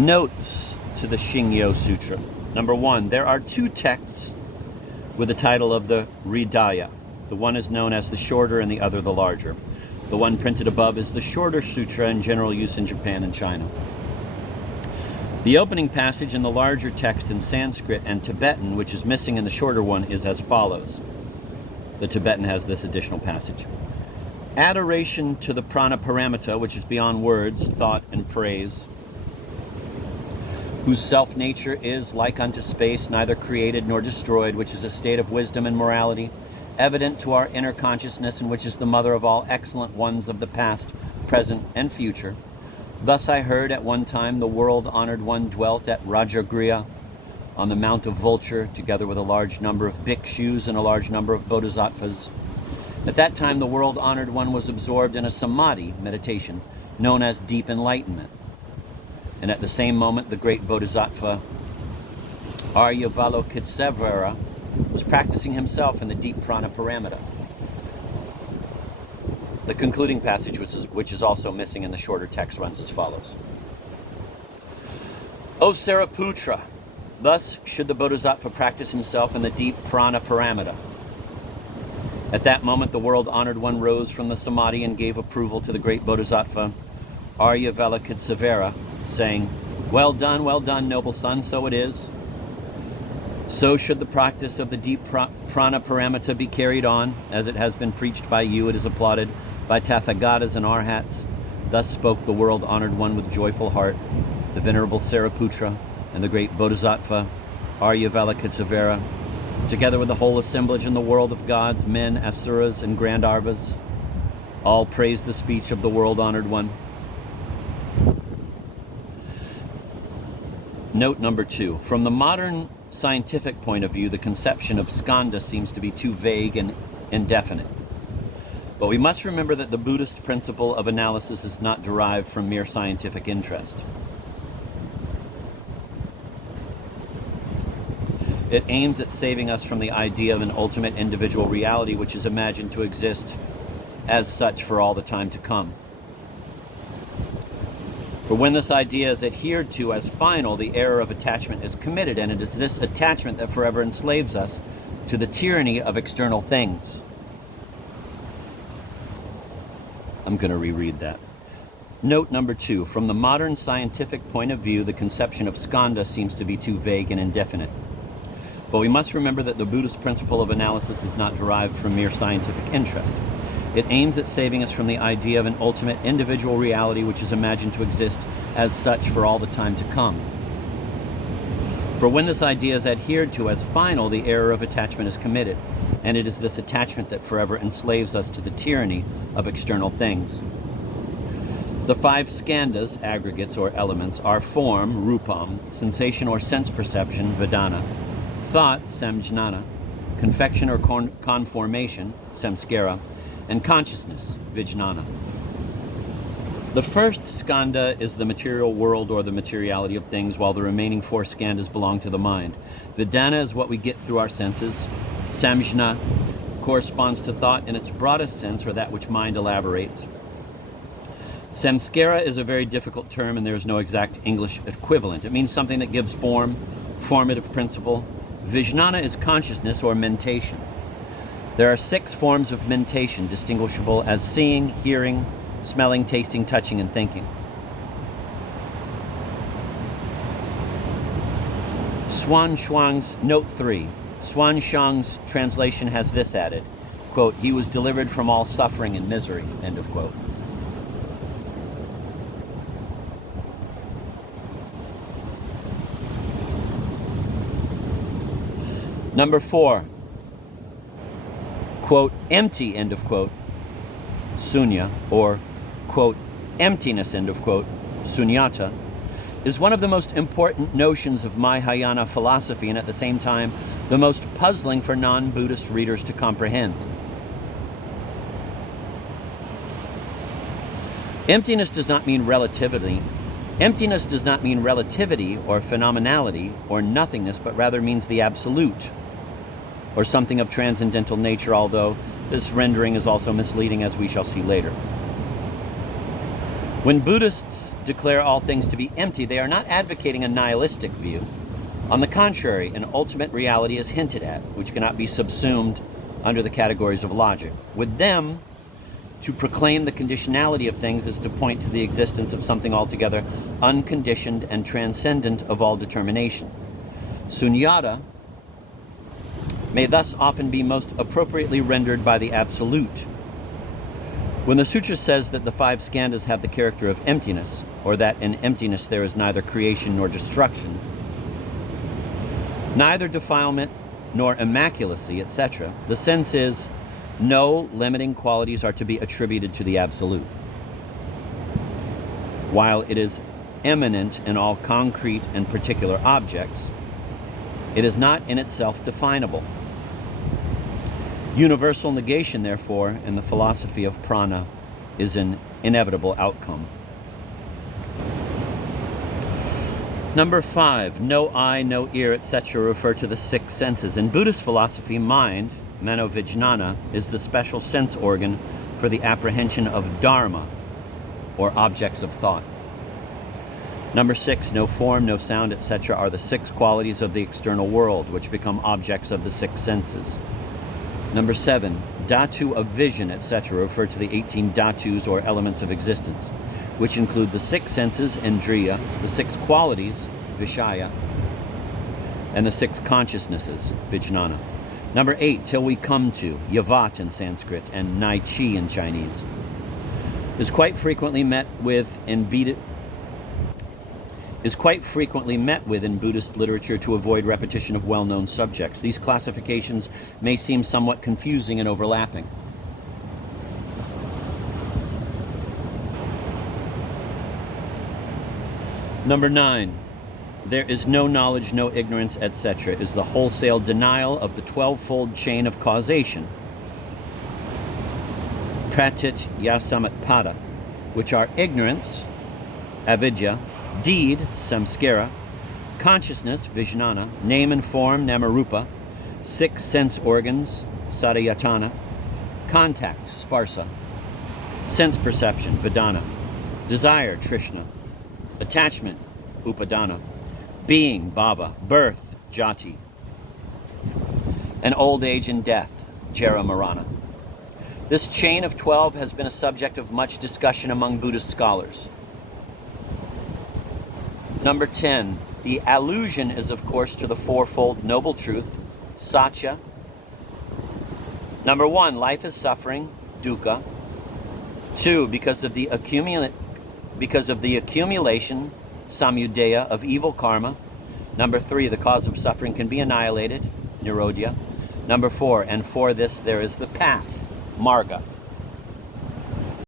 Notes to the Shingyo Sutra. Number 1, there are 2 texts with the title of the Hridaya. The one is known as the shorter and the other the larger. The one printed above is the shorter sutra in general use in Japan and China. The opening passage in the larger text in Sanskrit and Tibetan, which is missing in the shorter one, is as follows. The Tibetan has this additional passage. Adoration to the prana paramita, which is beyond words, thought, and praise, whose self-nature is like unto space, neither created nor destroyed, which is a state of wisdom and morality, evident to our inner consciousness, and which is the mother of all excellent ones of the past, present, and future. Thus I heard at one time the world-honored one dwelt at Rajagriha on the Mount of Vulture, together with a large number of bhikshus and a large number of bodhisattvas. At that time the world-honored one was absorbed in a samadhi meditation, known as deep enlightenment. And at the same moment, the great bodhisattva Avalokitesvara was practicing himself in the deep prana paramita. The concluding passage, which is also missing in the shorter text, runs as follows. O Sariputra, thus should the bodhisattva practice himself in the deep prana paramita. At that moment, the world-honored one rose from the samadhi and gave approval to the great bodhisattva Avalokitesvara, saying, well done, noble son, so it is. So should the practice of the deep prana paramita be carried on, as it has been preached by you, it is applauded by Tathagatas and Arhats. Thus spoke the world-honored one with joyful heart, the venerable Sariputra, and the great bodhisattva Avalokitesvara, together with the whole assemblage in the world of gods, men, asuras, and Gandharvas. All praise the speech of the world-honored one. Note number 2. From the modern scientific point of view, the conception of skandha seems to be too vague and indefinite. But we must remember that the Buddhist principle of analysis is not derived from mere scientific interest. It aims at saving us from the idea of an ultimate individual reality which is imagined to exist as such for all the time to come. For when this idea is adhered to as final, the error of attachment is committed, and it is this attachment that forever enslaves us to the tyranny of external things. I'm going to reread that. Note number 2. From the modern scientific point of view, the conception of skandha seems to be too vague and indefinite. But we must remember that the Buddhist principle of analysis is not derived from mere scientific interest. It aims at saving us from the idea of an ultimate individual reality which is imagined to exist as such for all the time to come. For when this idea is adhered to as final, the error of attachment is committed, and it is this attachment that forever enslaves us to the tyranny of external things. The 5 skandhas, aggregates or elements, are form, rupam, sensation or sense perception, vedana, thought, samjnana, confection or conformation, samskara, and consciousness, vijnana. The first skandha is the material world or the materiality of things, while the remaining 4 skandhas belong to the mind. Vedana is what we get through our senses. Samjna corresponds to thought in its broadest sense, or that which mind elaborates. Samskara is a very difficult term, and there is no exact English equivalent. It means something that gives form, formative principle. Vijnana is consciousness or mentation. There are 6 forms of mentation, distinguishable as seeing, hearing, smelling, tasting, touching, and thinking. Xuanzang's Note 3. Xuanzang's translation has this added, quote, he was delivered from all suffering and misery, end of quote. Number 4. Quote, empty, end of quote, sunya, or, quote, emptiness, end of quote, sunyata, is one of the most important notions of Mahayana philosophy, and at the same time, the most puzzling for non-Buddhist readers to comprehend. Emptiness does not mean relativity. Emptiness does not mean relativity or phenomenality or nothingness, but rather means the absolute, or something of transcendental nature, although this rendering is also misleading, as we shall see later. When Buddhists declare all things to be empty, they are not advocating a nihilistic view. On the contrary, an ultimate reality is hinted at, which cannot be subsumed under the categories of logic. With them, to proclaim the conditionality of things is to point to the existence of something altogether unconditioned and transcendent of all determination. Sunyata may thus often be most appropriately rendered by the absolute. When the Sutra says that the five skandhas have the character of emptiness, or that in emptiness there is neither creation nor destruction, neither defilement nor immaculacy, etc., the sense is no limiting qualities are to be attributed to the absolute. While it is immanent in all concrete and particular objects, it is not in itself definable. Universal negation, therefore, in the philosophy of prana is an inevitable outcome. Number 5, no eye, no ear, etc. refer to the 6 senses. In Buddhist philosophy, mind, manovijnana, is the special sense organ for the apprehension of dharma, or objects of thought. Number 6, no form, no sound, etc. are the 6 qualities of the external world, which become objects of the 6 senses. Number 7, dhatu of vision, etc. refer to the 18 dhatus, or elements of existence, which include the 6 senses, indriya, the 6 qualities, vishaya, and the 6 consciousnesses, vijnana. Number 8, till we come to, yavat in Sanskrit and nai chi in Chinese, is quite frequently met with in Buddhist literature to avoid repetition of well-known subjects. These classifications may seem somewhat confusing and overlapping. Number 9, there is no knowledge, no ignorance, etc., is the wholesale denial of the 12-fold chain of causation, pratityasamutpada, which are ignorance, avidya, deed, samskara, consciousness, vijnana, name and form, namarupa, 6 sense organs, sadayatana, contact, sparsa, sense perception, vedana, desire, trishna, attachment, upadana, being, bhava, birth, jati, and old age and death, jara marana. This chain of 12 has been a subject of much discussion among Buddhist scholars. Number 10, the allusion is, of course, to the fourfold noble truth, satya. Number 1, life is suffering, dukkha. 2, because of the accumulation, samudaya, of evil karma. Number 3, the cause of suffering can be annihilated, nirodha. Number 4, and for this there is the path, marga.